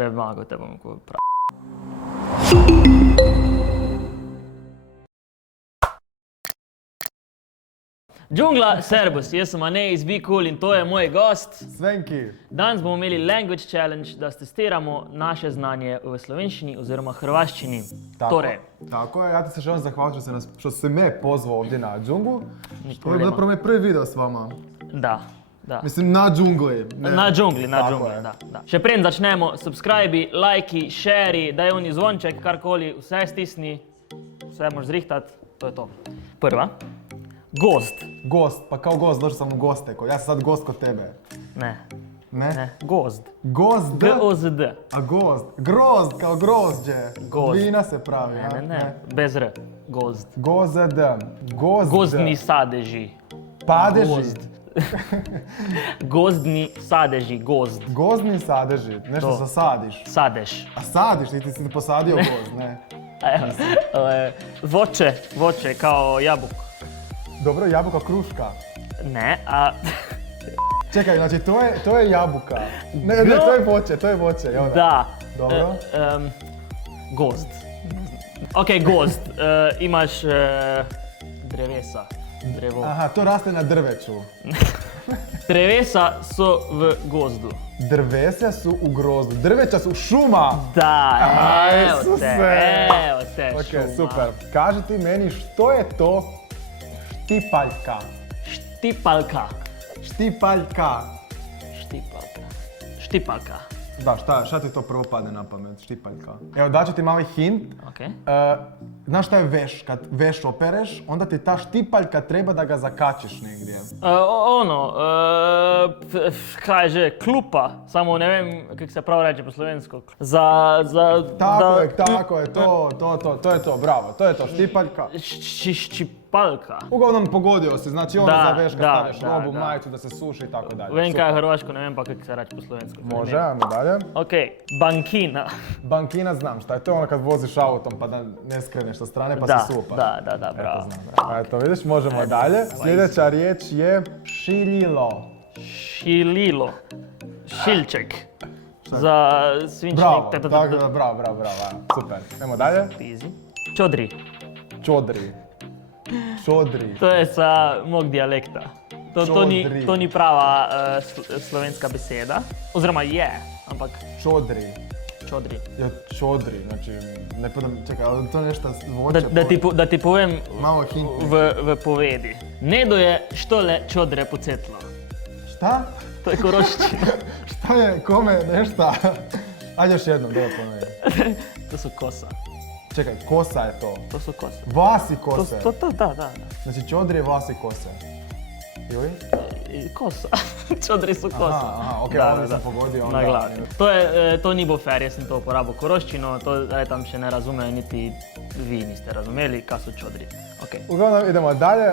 premagal te bom ko prav. Džungla, servus, jaz sem Ane iz Be Cool in to je moj gost. Svenki. Danes bomo imeli Language Challenge, da testiramo naše znanje v slovenščini oziroma hrvaščini. Tako je, ja ti se želim zahvaliti što si me pozvao ovdje na džunglu. To je bilo prvo moj prvi video s vama. Da. Mislim, na džungli. Na džungli, da. Še preden začnemo, subscribi, lajki, šeri, daj oni zvonček, karkoli, vse stisni, vse moraš zrihtati, to je to. Prva. Gozd. Gost, pa kao gost, došao sam u goste, ja sam sad gost kod tebe. Ne. Ne? Gozd. Gozd? G-O-Z-D. A gozd? Grozd, kao grožđe. Gozd. Vina se pravi, Ne, bez R. Gozd. Gozd. Gozd. Gozdni sadeži. Padeži. Gozd. Gozdni sadeži, gozd. Gozdni sadeži, nešto sasadiš. Sadeš. A sadiš, ti si posadio gozd, ne? Evo, voće kao jabuk. Dobro, jabuka kruška. Ne, a... Čekaj, znači to je jabuka. Ne, to je voće, jel da? Da. Dobro. Gozd. Ok, gozd. Imaš drevesa. Drevo. Aha, to raste na drveću. Drevesa su v gozdu. Drvesa su u grozdu, drveća su šuma. Da, evo te, Ok, šuma. super. Kaži ti meni što je to štipaljka? Štipalka. Štipaljka. Štipalka. Da, šta ti to prvo padne na pamet, štipaljka? Evo, daću ti mali hint. Ok. Znaš šta je veš? Kad veš opereš, onda ti ta štipaljka treba da ga zakačiš negdje. Kaj že, klupa, samo ne vem, kako se prav reče po slovensko. Tako je, to je to, bravo, to je to, štipaljka. Ščipalka. Uglavnom pogodio si, znači ono Da, za veš kad da, stavljaš da, robu, da. majicu da se suši i tako dalje. Vem kaj je Super. hrvaško, ne vem pa kako se reče po slovensko. Može, ajmo dalje. Ok, bankina. Bankina znam šta je, to ono kad voziš autom pa da ne skreneš sa strane pa se supaš. Da, bravo. Eto, vidiš, možemo dalje. Sljedeća riječ je širilo. Šililo. Šilček. Za svinčnik. Bravo, super. Idemo dalje. Easy. Čodri. Čodri. To je sa mog dijalekta. To ni prava slovenska beseda. Oziroma je, ampak Čodri. čodri. Ja, čodri, znači, ne podam, čekaj, ali to nešto voće? Da ti povem Malo hint. v povedi. Nedo je štole čodre pocetlo. Šta? To je koroščina. Šta je, kome, nešta? Ajde još jednom, da ponovim. To su kosa. Čekaj, kosa je to. To su kose. Vasi kose. Da. Znači čodri je vasi kose. Ili? Kosa. Čodri su kosa. Aha, ok, onda sam pogodio. Na glavi. To ni bo fair, jaz sem to uporabil koroščino, to tam še ne razumejo, niti vi niste razumeli, kaj su čodri. Okay. Uglavnom idemo dalje.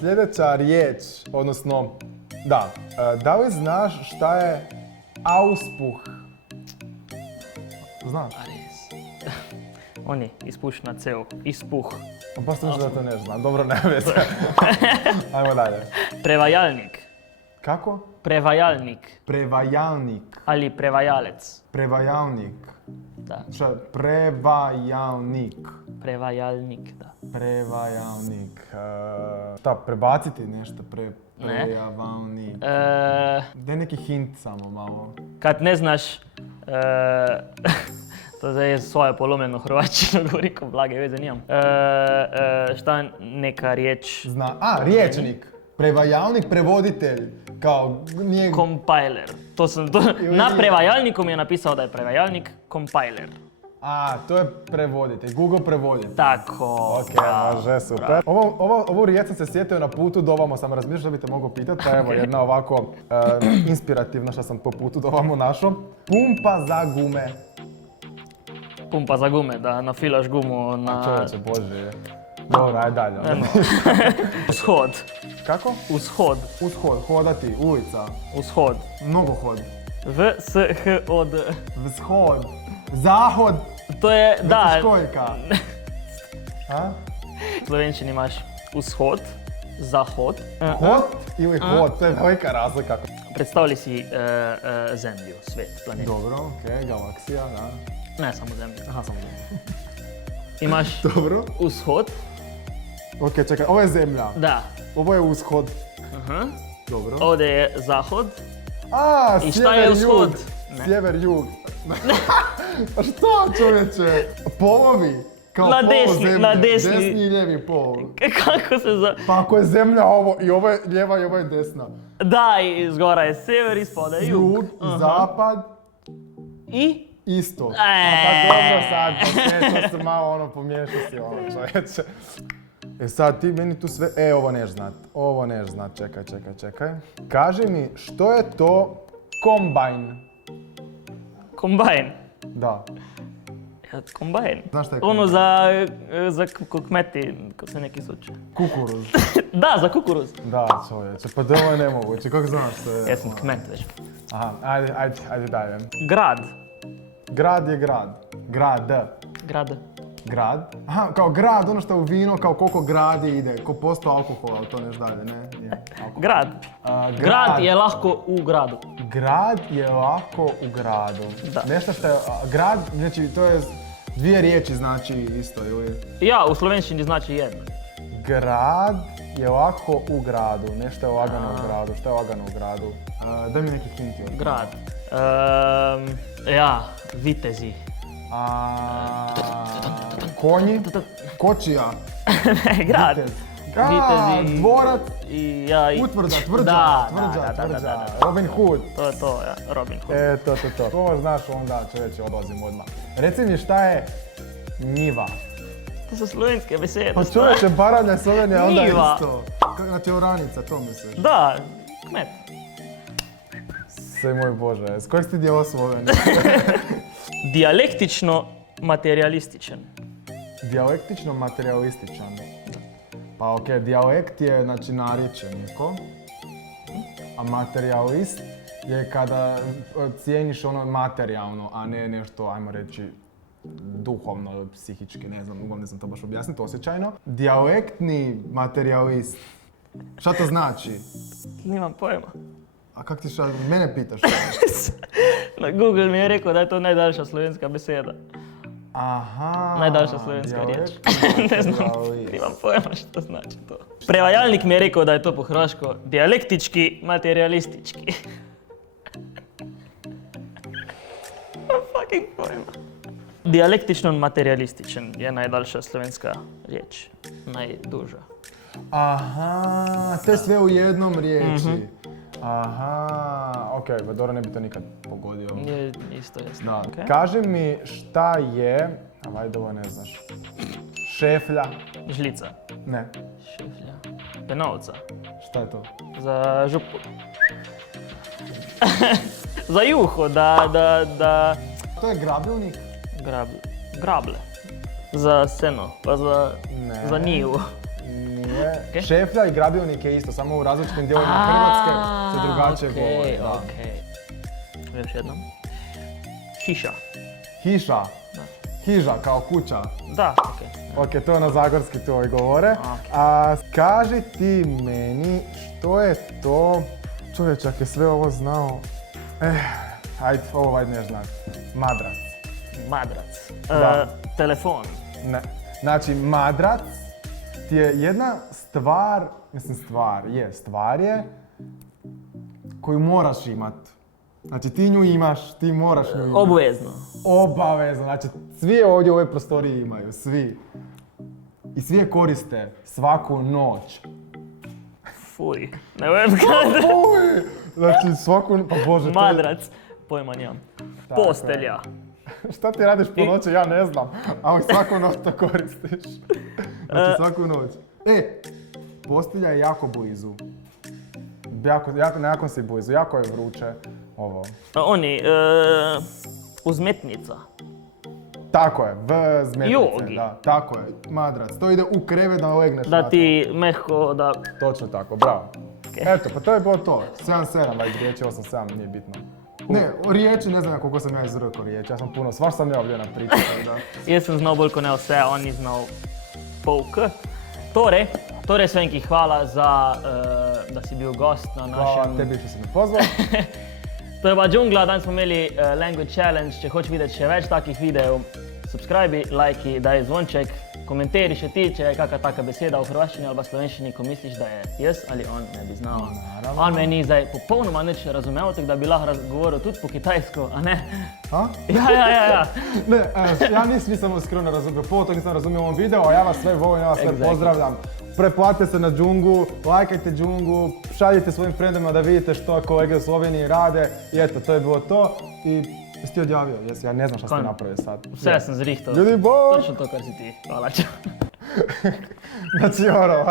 Sljedeća riječ, odnosno, da li znaš šta je auspuh? Znaš? Oni, ispušna cev, ispuh. Pa sam da to ne znam, dobro, ne veze. Ajmo dalje. Prevajalnik. Kako? Prevajalnik. Prevajalnik. Ali prevajalec. Prevajalnik. Da. Šta? Prevajalnik. Prevajalnik, da. Prevajalnik. Šta, prebaciti nešto? Prevajalnik. Daj neki hint samo malo. Kad ne znaš, to zdaj je svojo polomljeno hrvačino govori, ko blage veze nimam. Šta neka riječ? Riječnik. Prevajalnik, prevoditelj. Kao nije... Compiler. Na prevajalniku mi je napisao da je prevajalnik compiler. To je prevoditelj, Google prevoditelj. Tako. Ok, može, super. Ovu riječ sam se sjetio na putu do ovamo, sam razmišljao da bi te mogao pitati, pa evo jedna ovako inspirativna što sam po putu do ovamo našao. Pumpa za gume. Pumpa za gume, da nafilaš gumu na... Čovječe, bože. Dobro, ajde dalje. Ushod. Kako? Ushod. Ushod, hodati, ulica. Ushod. Mnogohod. V-S-H-O-D. Vshod. Zahod. To je, da. Školjka. U slovenčini imaš ushod, zahod. Hod ili hod, to je velika razlika. Predstavljaj si Zemlju, svet, planet. Dobro, okej, galaksija, da. Ne samo Zemlju. Aha, samo Imaš Dobro. vzhod, Ok, čekaj, ovo je zemlja. da. Ovo je vzhod. Aha. Dobro. Ovdje je zahod. A, I šta je vzhod? jug. Ne. Sjever, jug. A što, čovječe? Polovi. Kao Na pol desni, zemlje. na desni. Desni i lijevi pol. Kako se za... Pa ako je zemlja ovo, i ovo je lijeva i ovo je desna. Da, i zgora je sever, ispoda je jug. Jug, zapad, I? isto. A pa E. dobro sad, pomiješao se malo ono, pomiješao si ono, čovječe. E sad ti meni tu sve, ovo neš znat, čekaj. Kaži mi, što je to kombajn? Kombajn. Da. Ja, kombajn. Znaš šta je Ono kombajn? za kmeti, ko se neki suče. Kukuruz. Da, za kukuruz. Da, čovječe, pa to je nemoguće, kako znaš što je? Ja sam kmet već. Aha, ajde dalje. Grad. Grad je grad. Grad. Grad. Grad? Aha, kao grad, ono što je u vino, kao koliko gradi ide, ko posto alkohola, to neš dalje, ne? Nije, alkohol. Grad. Grad je lahko u gradu. Grad je lako u gradu. Da. Nešto što je, grad, znači to je dvije riječi znači isto, ili? Ja, u slovenščini znači jedno. Grad je lako u gradu, nešto je lagano u gradu, što je lagano u gradu? Daj mi neki hinti. Grad. Ja, vitezi. Konji? Kočija? Ne, grad. Vitez. Vitezi. Dvorac? I ja i... Utvrda, Da. tvrđa. Robin Hood. To je to, ja, Robin Hood. To. Ko znaš onda, čovječe, odlazim odmah. Reci mi šta je njiva? To su slovenske besede. Pa čovječe, Baranja, Slovenija, onda je Njiva. isto. Znači oranica, to misliš? Da, kmet. Sve moj Bože, s kojeg si ti dijela Slovenije? Dijalektično materialističan. Dijalektično materialističan. Pa okej, dijalekt je znači narječje neko, a materialist je kada cijeniš ono materijalno, a ne nešto, ajmo reći, duhovno ili psihički, ne znam, ne znam to baš objasniti, osjećajno. Dijalektni materialist, šta to znači? Nimam pojma. A kak ti šta, mene pitaš? Na Google mi je rekao da je to najdaljša slovenska beseda. Aha, Najdaljša slovenska riječ. dijalektni Ne znam, materialist. nimam pojma što znači to. Prevajalnik mi je rekao da je to po hrvaško dijalektički materialistički. Nemam fucking pojma. Dijalektično materialističan je najdaljša slovenska riječ. Najduža. Aha, to je sve u jednom riječi. Aha, okej, pa dobro ne bi to nikad pogodio. Nije isto jasno. Da. okej? Kaži mi šta je, a vajde ovo ne znaš, šeflja? Žlica. Ne, Šeflja. Penovca. šta je to? Za župu. Za juho, da To je grabilnik? grable. Za seno, pa Ne. za njivu. Nije. Okej. Šeflja i grabilnik je isto, samo u različitim dijelovima Hrvatske se drugačije govori. Da. Okej. Još jednom. Hiša. Hiša. Da. Hiža kao kuća. Da, okej. Ok, to na zagorski tu ovi govore. Ok. A kaži ti meni što je to... Čovječ, ako je sve ovo znao... Ajde, ovo vajde ne znat. Madrac. Madrac. Da. Telefon. Ne. Znači, madrac ti je jedna stvar, stvar je koju moraš imat. Znači, ti nju imaš, ti moraš nju imat. Obvezno. Obavezno, znači svi ovdje u ovoj prostoriji imaju, svi. I svi je koriste svaku noć. Fuj. Ne vem kada. Uj, znači svaku, pa bože, to je... Madrac. Pojma njam. Tako je. Postelja. Šta ti radiš po noći, ja ne znam, ali svaku noć to koristiš. Znači svaku noć. Postelja je jako blizu. Jako si blizu, jako je vruće ovo. Uzmetnica. Tako je, zmetnice, Jogi. da, tako je, madrac. To ide u krevet da legneš na Da to. ti mehko, da... Točno tako, bravo. Okej. Eto, pa to je bilo to. 7-7, vajde riječi, 8-7, nije bitno. Ne, riječi, ne znam ja koliko sam ja izrekao riječi, ja sam puno, svaš sam ja ovdje na priču, da. Jaz sem znal bolj kot ne vse, on ni znal pol K. Torej Svenki, hvala za da si bil gost na Hvala našem... tebi što si me pozvao. To je pa džungla, danes smo imeli Language Challenge, če hočeš videti še več takih videov, subscribi, lajki, daj zvonček, komentari še ti, če je kakšna taka beseda v hrvaščini ali pa slovenščini, ko misliš, da je jaz ali on ne bi znal. Naravno. On me ni zdaj popolnoma nič razumel, tako da bi lahko govoril tudi po kitajsko, a ne? Ha? Ja. Ne, ja nisam iskreno razumio, pogotovo nisam razumio ovom videu, a ja vas sve volim, ja vas sve Exactly. pozdravljam. Pretplatite se na džungu, lajkajte džungu, šaljite svojim frendima da vidite što kolege u Sloveniji rade i eto, to je bilo to. I jesi ti odjavio? Jesi, ja ne znam šta ste Kon- napravili sad. Vse sem zrihtal. Ljudi, boj! Točno to, kar si ti. Hvala, čau. Znači, oro,